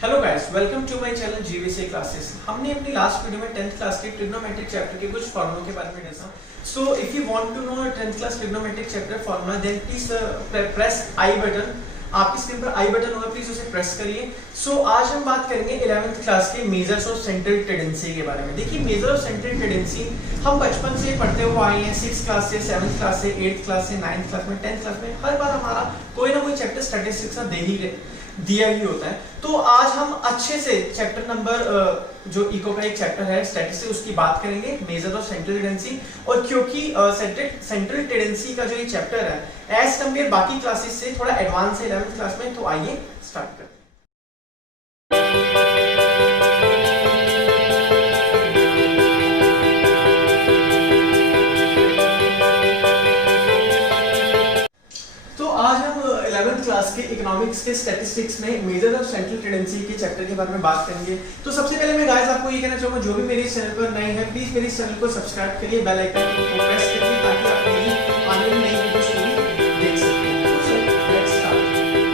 Hello guys, welcome to my channel GVC classes. हमने अपनी last video में 10th class के ट्रिग्नोमेट्रिक चैप्टर के कुछ फॉर्मूलों के बारे में देखा। So if you want to know 10th class trigonometric chapter formula then please press I button. आपकी स्क्रीन पर आई बटन होगा, प्लीज उसे प्रेस करिए। सो आज हम बात करेंगे 11th क्लास के मेजर्स ऑफ सेंट्रल टेंडेंसी के बारे में। देखिए, मेजर ऑफ सेंट्रल टेंडेंसी हम बचपन से पढ़ते हुए आए हैं, 6th क्लास से, 7th क्लास से, 8th क्लास से, 9th क्लास में, 10th क्लास में। हर बार हमारा कोई ना कोई चैप्टर स्टैटिस्टिक्स का दिया ही होता है। तो आज हम अच्छे से चैप्टर नंबर जो इको का एक चैप्टर है स्टैटिस्टिक्स, उसकी बात करेंगे, मेजर ऑफ सेंट्रल टेंडेंसी। और क्योंकि सेंट्रल टेंडेंसी का जो ये चैप्टर है एज कम्पेयर बाकी क्लासेस से थोड़ा एडवांस है 11th क्लास में, तो आइए स्टार्ट करते हैं। आज हम 11th क्लास के इकोनॉमिक्स के स्टैटिस्टिक्स में मेजर ऑफ सेंट्रल टेंडेंसी के चैप्टर के बारे में बात करेंगे। तो सबसे पहले मैं गाइस आपको ये कहना चाहूंगा, जो भी मेरे इस चैनल पर नए हैं प्लीज मेरे इस चैनल को सब्सक्राइब करिए, बेल आइकन को प्रेस करिए ताकि आप मेरी आने वाली नई वीडियोस को देख सकें। तो लेट्स स्टार्ट।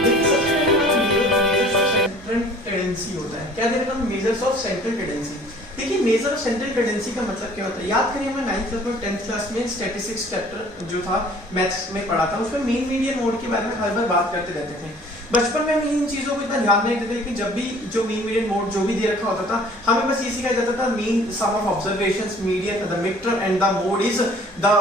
देखिए, सबसे पहले हम मेजर्स ऑफ सेंट्रल टेंडेंसी होता है। क्या देखना हम मेजर्स ऑफ सेंट्रल टेंडेंसी। देखिए, मेजर ऑफ सेंट्रल टेंडेंसी का मतलब क्या होता है। याद करिए, हमने 9th क्लास में 10th क्लास में स्टैटिस्टिक्स चैप्टर जो था मैथ्स में पढ़ा था, उसमें मीन मीडियन मोड के बारे में हर बार बात करते रहते थे। बचपन में हम इन चीजों को इतना ध्यान नहीं देते, लेकिन जब भी जो मीन मीडियन मोड जो भी दे रखा होता था, हमें बस ये सिखाया जाता था mean sum of observations, median, the मिक्टर and the mode is the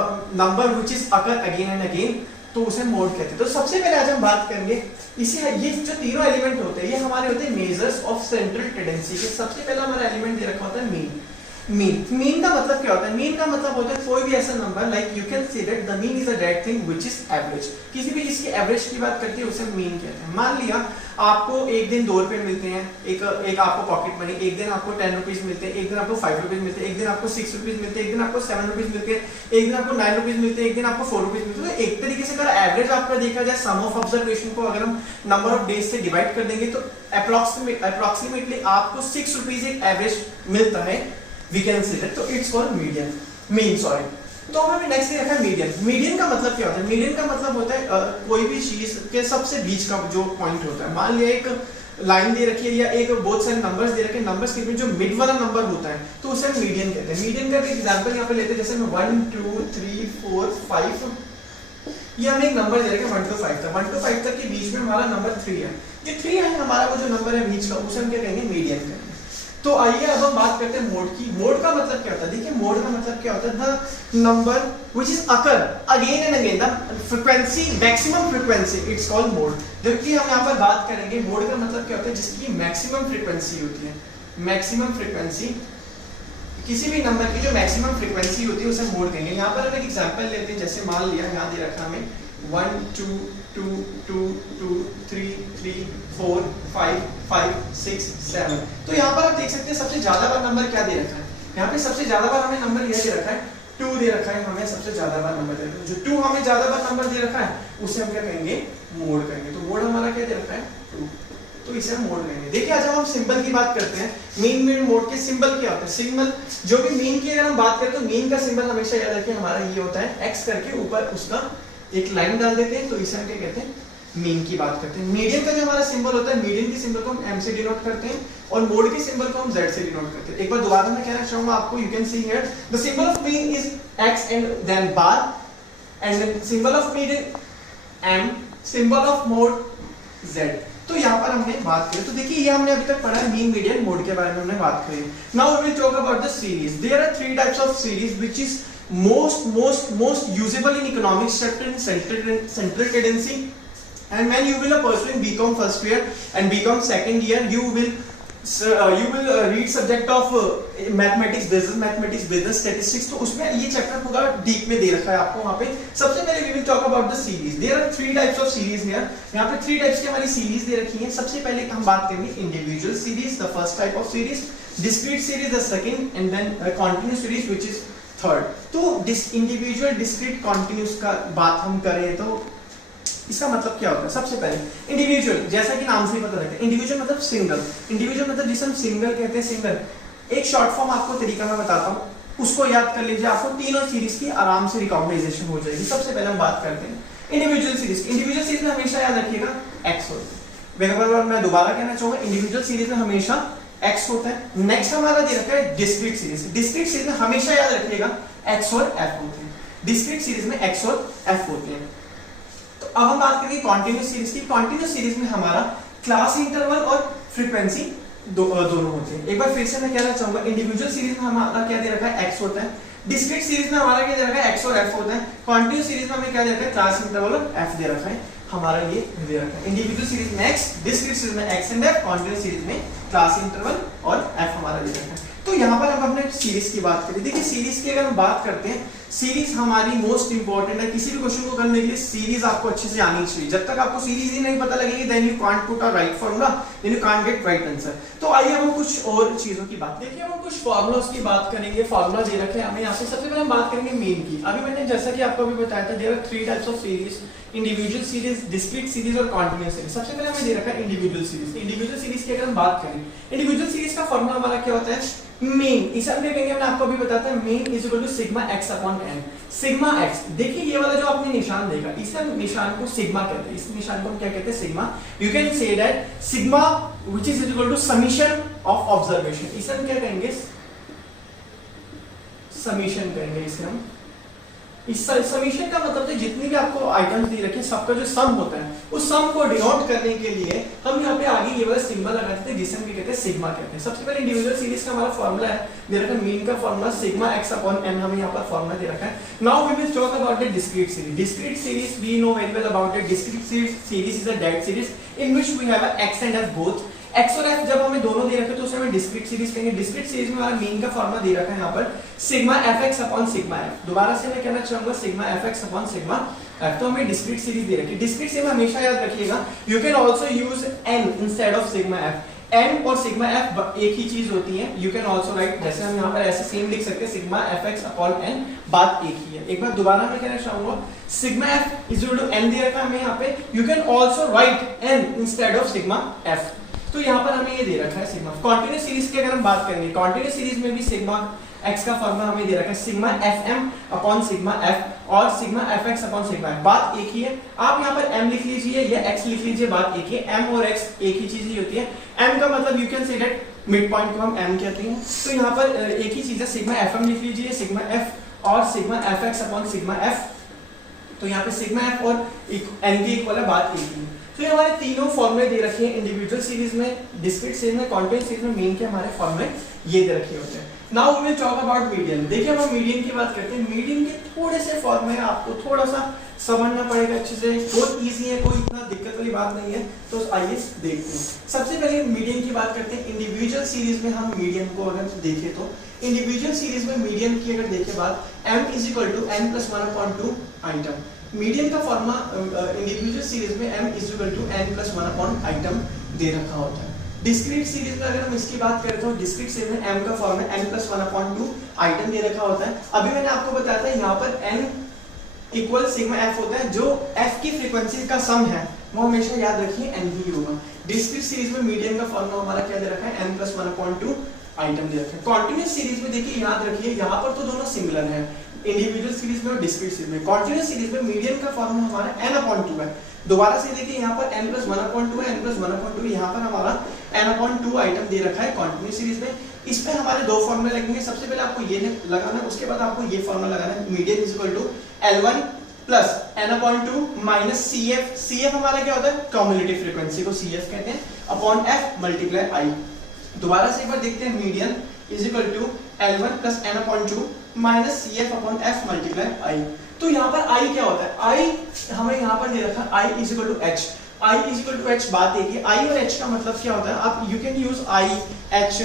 number which is occur again and again, तो उसे मोड कहते हैं। तो सबसे पहले आज हम बात करेंगे इसे, ये जो तीनों एलिमेंट होते हैं ये हमारे होते हैं मेजर्स ऑफ सेंट्रल टेंडेंसी के। सबसे पहला हमारा एलिमेंट दे रखा होता है मीन। मीन का मतलब क्या होता है। मीन का मतलब होता है कोई भी ऐसा number, like you can say that the mean is a that thing which is average. किसी भी चीज की एवरेज की बात करती है उसे मीन कहते हैं। मान लिया आपको एक दिन 2 रुपए मिलते हैं, एक आपको पॉकेट मनी, एक दिन आपको 10 रुपीज मिलते हैं, एक दिन आपको 5 रुपीज मिलते हैं, एक दिन आपको 6 रुपीज मिलते हैं, एक दिन आपको 7 रुपीज मिलते हैं, एक दिन आपको 9 रुपीज मिलते हैं, एक दिन आपको 4 रुपीज मिलते हैं। तो एक तरीके से अगर एवरेज आपका देखा जाए, सम ऑफ ऑब्जर्वेशन को अगर हम नंबर ऑफ डेज से डिवाइड कर देंगे तो अप्रोक्सीमेटली आपको 6 रुपीज एक एवरेज मिलता है, we can say that, तो it's called median, mean sorry। तो हमें नेक्स्ट देखा है मीडियन। मीडियन का मतलब क्या होता है। मीडियन का मतलब होता है कोई भी चीज के सबसे बीच का जो पॉइंट होता है। मान लिया एक लाइन दे रखी है या एक बहुत सारे नंबर्स दे रखे हैं, नंबर्स के बीच जो मिड वाला नंबर होता है तो उसे हम मीडियन कहते हैं। मीडियन का एक एग्जांपल यहाँ पे लेते हैं, जैसे मैं 1 2 3 4 5, ये हमें एक नंबर दे रखे हैं 1 to 5 तक। 1 to 5 तक के बीच में हमारा नंबर 3 है। ये 3 है हमारा वो जो नंबर है बीच का, उसे हम क्या कहेंगे, मीडियन कहेंगे। तो आइए अब हम बात करते हैं मोड की। मोड का मतलब क्या होता है। देखिए, मोड का मतलब क्या होता है, the number which is occur again and again, the frequency, maximum frequency, it's called mode. जबकि हम यहाँ पर बात करेंगे मोड का मतलब क्या होता है, जिसकी मैक्सिमम फ्रीक्वेंसी होती है। मैक्सिमम फ्रीक्वेंसी, किसी भी नंबर की जो मैक्सिमम फ्रीक्वेंसी होती है उसे मोड कहेंगे। यहाँ पर हम एक एग्जांपल लेते हैं, जैसे मान लिया यहाँ दे रखा हमें 1 2 2 2 2 3 3 4 5 5 6 7। तो यहाँ पर आप देख सकते हैं सबसे ज्यादा बार नंबर क्या दे रखा है। यहाँ पे सबसे ज्यादा बार हमें नंबर यह दे रखा है 2 दे रखा है, हमें सबसे ज्यादा बार नंबर दे रखा है। जो 2 हमें ज्यादा बार नंबर दे रखा है उसे हम क्या कहेंगे, मोड कहेंगे। तो मोड हमारा क्या दे रखा है, 2, तो इसे हम मोड कहेंगे। देखिए, आज हम सिंबल की बात करते हैं। मीन मीन मोड के सिंबल क्या होते हैं। सिंबल जो भी मीन की अगर हम बात करें तो मीन का सिंबल हमेशा याद रखिए हमारा ये होता है एक्स करके ऊपर उसका एक लाइन डाल देते हैं, तो इसे हम क्या कहते हैं, मीन की बात करते हैं। मीडियन का जो हमारा सिंबल होता है, मीडियन के सिंबल को हम एम से डिनोट करते हैं और मोड के सिंबल को हम जेड से डिनोट करते हैं। एक बार दोबारा मैं कहना चाहूंगा आपको, you can see here the symbol of mean is X and then bar and the symbol of median M, symbol of mode Z. तो यहाँ पर हमने बात करी, तो देखिए ये हमने अभी तक पढ़ा है मीन मीडियन मोड के बारे में हमने बात करी। Now we will talk about the series. There are 3 types of series which is most usable in economics chapter in central tendency, and when you will pursuing BCom first year and BCom second year, you will read subject of mathematics, business statistics। तो उसमें ये chapter पूरा deep में दे रखा है आपको। वहाँ पे सबसे पहले we will talk about the series। There are 3 types of series here। यहाँ पे 3 टाइप्स की हमारी सीरीज दे रखी है। सबसे पहले हम बात करेंगे individual series, the first type of series, discrete series the second, and then continuous series which is third. तो इंडिविजुअल, डिस्क्रीट, कंटिन्यूअस का बात हम करें तो इसका मतलब क्या होता है। सबसे पहले इंडिविजुअल, जैसा कि नाम से ही पता लगता है, इंडिविजुअल मतलब सिंगल। इंडिविजुअल मतलब जिसे हम सिंगल कहते हैं, सिंगल। एक शॉर्ट फॉर्म आपको तरीका मैं बताता हूँ, उसको याद कर लीजिए, आपको तीनों सीरीज की आराम से रिकॉग्नाइजेशन हो जाएगी। सबसे पहले हम बात करते हैं इंडिविजुअल सीरीज। इंडिविजुअल सीरीज में हमेशा याद रखिएगा एक्स होता है। मैं दोबारा कहना चाहूंगा, इंडिविजुअल सीरीज में हमेशा x होता है। नेक्स्ट हमारा दे रखा है डिस्क्रीट सीरीज। डिस्क्रीट सीरीज में हमेशा याद रखिएगा x और f होते हैं। डिस्क्रीट सीरीज में x और f होते हैं। तो अब हम बात करेंगे कॉन्टिन्यूस सीरीज की। कॉन्टिन्यूस सीरीज में हमारा क्लास इंटरवल और फ्रीक्वेंसी दोनों होते हैं। एक बार फिर से मैं कहना चाहूंगा, इंडिविजुअल सीरीज में हमारा क्या दे रखा है, x होता है। डिस्क्रीट सीरीज में हमारा क्या दे रखा है, x और f होता है। कॉन्टिन्यूस सीरीज में हमें क्या दे रखा है, क्लास इंटरवल और f दे रखा है। हमारा ये दे रखा है इंडिविजुअल सीरीज में x, डिस्क्रीट सीरीज में x and f, continuous series में क्लास इंटरवल और f हमारा दे रखा है। तो यहाँ पर हम अपने सीरीज की बात करें। देखिए सीरीज की अगर हम बात करते हैं, सीरीज हमारी मोस्ट इंपॉर्टेंट है। किसी भी क्वेश्चन को करने के लिए सीरीज आपको अच्छे से आनी चाहिए। जब तक आपको सीरीज ही नहीं पता लगेगी, then you can't put a right formula, then you can't get right answer. तो आइए हम कुछ और चीजों की बात देखिए, हम कुछ फार्मूलास की बात करेंगे। फार्मूला दे रखे हैं हमें यहाँ पे। सबसे पहले हम बात करेंगे मेन की। अभी मैंने जैसा कि आपको अभी बताया था, there are 3 types of series, individual series, discrete series और कॉन्टिन्यूअस सीरीज। सबसे पहले हमें दे रखा है इंडिविजुअल सीरीज। इंडिविजुअल सीरीज की अगर हम बात करें, इंडिविजुअल सीरीज का फार्मूला हमारा क्या होता है, मीन। इसे हम देखेंगे, मैंने आपको अभी बताया था, mean is equal to sigma x upon n। Sigma x, देखिए ये वाला जो आपने निशान देखा, इस निशान को सिग्मा कहते हैं। इस निशान को हम क्या कहते हैं, sigma. You can say that sigma which is equal to summation of observation. इसे हम क्या कहेंगे, समीशन कहेंगे इसे हम। इस समीशन का मतलब है जितनी भी आपको आइटम्स दी रखे सबका जो सम होता है, उस सम को डिनोट करने के लिए हम यहाँ पे आगे ये वाला सिंबल लगाते थे, जिसे हम कहते हैं सिग्मा कहते हैं। सबसे पहले इंडिविजुअल सीरीज का हमारा फार्मूला है, दे रखा है मीन का formula sigma x upon n, हमें यहाँ पर फार्मूला दे रखा है। Now we will talk about the discrete series. Discrete series we know very well about it. Discrete series is a dead series in which we have a x and f both. x और f जब हमें दोनों दे रखे तो उसे हमें discrete series कहेंगे। Discrete series में हमारा मीन का फार्मूला दे रखा है यहाँ पर sigma fx upon sigma f। दोबारा से मैं कहना चाहूंगा sigma fx upon sigma f। तो हमें डिस्क्रीट सीरीज दे रखी है। डिस्क्रीट सीरीज में हमेशा याद रखिएगा, you can also use n instead of sigma f। n और सिग्मा f एक ही चीज होती है। यू कैन आल्सो राइट, जैसे हम यहाँ पर ऐसे सेम लिख सकते हैं, सिग्मा fx अपॉन n, बात एक ही है। एक बार दोबारा मैं कहना चाहूंगा, sigma f is equal to n दे रखा है हमें यहाँ पे, you can also write n instead of sigma f। तो यहाँ पर हमें ये दे रखा है सिग्मा। कॉन्टिन्यूअस सीरीज की अगर हम बात करेंगे, कॉन्टिन्यूअस सीरीज में भी सिग्मा x का फार्मूला हमें दे रखा है sigma fm upon sigma f और sigma fx upon sigma f, बात एक ही है। आप यहाँ पर m लिख लीजिए या x लिख लीजिए, बात एक ही है। m और x एक ही चीज ही होती है। m का मतलब you can say that mid point को हम m कहते हैं। तो यहाँ पर एक ही चीज है, सिग्मा fm लिख लीजिए, सिग्मा f और sigma fx upon sigma f। तो यहाँ पे सिग्मा f और n की इक्वल है, बात एक ही है। तो ये हमारे तीनों फॉर्मूले दे रखे हैं इंडिविजुअल सीरीज में, डिस्क्रीट सीरीज में, कॉन्टिन्यूअस सीरीज में। मीन के हमारे फॉर्मूले ये दे रखे होते हैं। Now we will talk about median. देखिए हम मीडियन की बात करते हैं। मीडियन के थोड़े से फॉर्मूले आपको थोड़ा सा समझना पड़ेगा अच्छे से, बहुत इजी है, कोई इतना दिक्कत वाली बात नहीं है। तो आइए देखते हैं। सबसे पहले मीडियन की बात करते हैं। इंडिविजुअल सीरीज में हम मीडियन को अगर देखें तो इंडिविजुअल सीरीज में मीडियन की अगर देखें बात, m is equal to n plus 1/2 item. Median का फॉर्मूला इंडिविजुअल सीरीज में m is equal to n plus 1 item दे रखा होता है। डिस्क्रीट सीरीज में अगर हम इसकी बात करें तो डिस्क्रीट सीरीज में m का फॉर्मूला n प्लस 1/2 आइटम दे रखा होता है। अभी मैंने आपको बताया था यहाँ पर n इक्वल सिग्मा f होता है, जो f की फ्रीक्वेंसी का सम है वो हमेशा याद रखिए n ही होगा। डिस्क्रीट सीरीज में मीडियन का फॉर्मूला हमारा क्या दे रखा है, n प्लस 1/2 आइटम दे रखा है। कॉन्टिन्यूअस सीरीज में देखिए याद रखिए, यहाँ पर तो दोनों सिमिलर हैं, इंडिविजुअल सीरीज में और डिस्क्रीट सीरीज में। कॉन्टिन्यूअस सीरीज में मीडियन का फॉर्मूला हमारा n/2 है। दोबारा से देखिए यहाँ पर n प्लस 1/2 है, n प्लस 1/2, यहाँ पर हमारा n/2 आइटम दे रखा है कॉन्टिन्यूअस सीरीज में। इसमें हमारे दो फॉर्मूले लगेंगे। सबसे पहले आपको ये लगाना है, उसके बाद आपको ये फॉर्मूला लगाना है, median is equal to L1 plus n/2 minus CF। CF हमारा क्या होता है, कम्युलेटिव फ्रीक्वेंसी को CF कहते हैं, अपॉन f मल्टीप्लाई I। दोबारा से एक बार देखते हैं, median is equal to L1 plus n/2 minus CF upon f multiply I। तो यहाँ पर I क्या होता है, I हमें यहाँ पर दे रखा है I is equal to H। I is equal to H, बात एक ही। I और H का मतलब क्या होता है, आप you can use I H,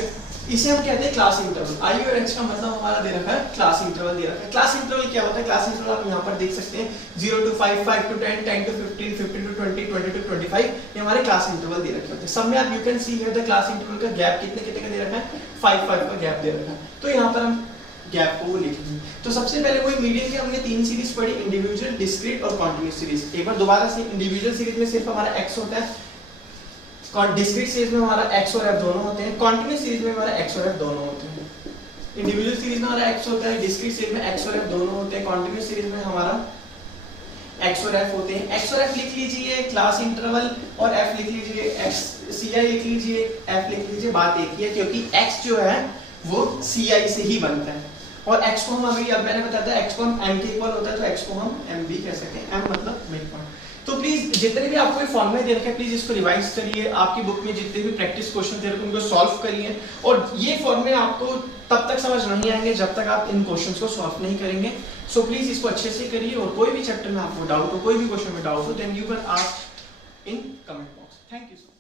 इसे हम कहते हैं क्लास इंटरवल। I और H का मतलब हमारा दे रखा है क्लास इंटरवल दे रखा है। क्लास इंटरवल क्या होता है, क्लास इंटरवल आप यहाँ पर देख सकते हैं 0 to 5, 5 to 10, 10 to 15, 15 to 20, 20 to 25, ये हमारे क्लास इंटरवल दे रखे होते हैं। सब में आप you can see here the class interval का गैप कितने कितने का दे रखा है, 5 5 का गैप दे रखा है। तो यहाँ पर हम गैप को लिखेंगे। तो सबसे पहले वही मीडियन की हमने तीन सीरीज पढ़ी, इंडिविजुअल, डिस्क्रीट और कॉन्टिन्यूअस सीरीज। एक बार दोबारा से, इंडिविजुअल सीरीज में सिर्फ हमारा x होता है, डिस्क्रीट सीरीज में हमारा x और f दोनों होते हैं, कॉन्टिन्यूअस सीरीज में हमारा x और f दोनों होते हैं। इंडिविजुअल सीरीज में हमारा x होता है, डिस्क्रीट सीरीज में x और f दोनों होते हैं, कॉन्टिन्यूअस सीरीज में हमारा एक्स और एफ होते हैं। एक्स और एफ लिख लीजिए क्लास इंटरवल, और एफ लिख लीजिए एक्स सी आई लिख लीजिए, एफ लिख लीजिए। बात एक ही है क्योंकि एक्स जो है वो सी आई से ही बनता है, और एक्स को हम अभी अब मैंने बताया था एक्स को हम एम के इक्वल होता है, तो एक्स को हम एम भी कह सकते हैं, एम मतलब मिड पॉइंट। तो प्लीज जितने भी आपको फॉर्मूले दे रखे हैं प्लीज इसको रिवाइज करिए, आपकी बुक में जितने भी प्रैक्टिस क्वेश्चन दे रखे हैं उनको सॉल्व करिए, और ये फॉर्मूले आपको तब तक समझ नहीं आएंगे जब तक आप इन क्वेश्चंस को सॉल्व नहीं करेंगे। सो प्लीज इसको अच्छे से करिए, और कोई भी चैप्टर में आपको डाउट हो, कोई भी क्वेश्चन में डाउट हो, then you can ask in comment box. Thank you.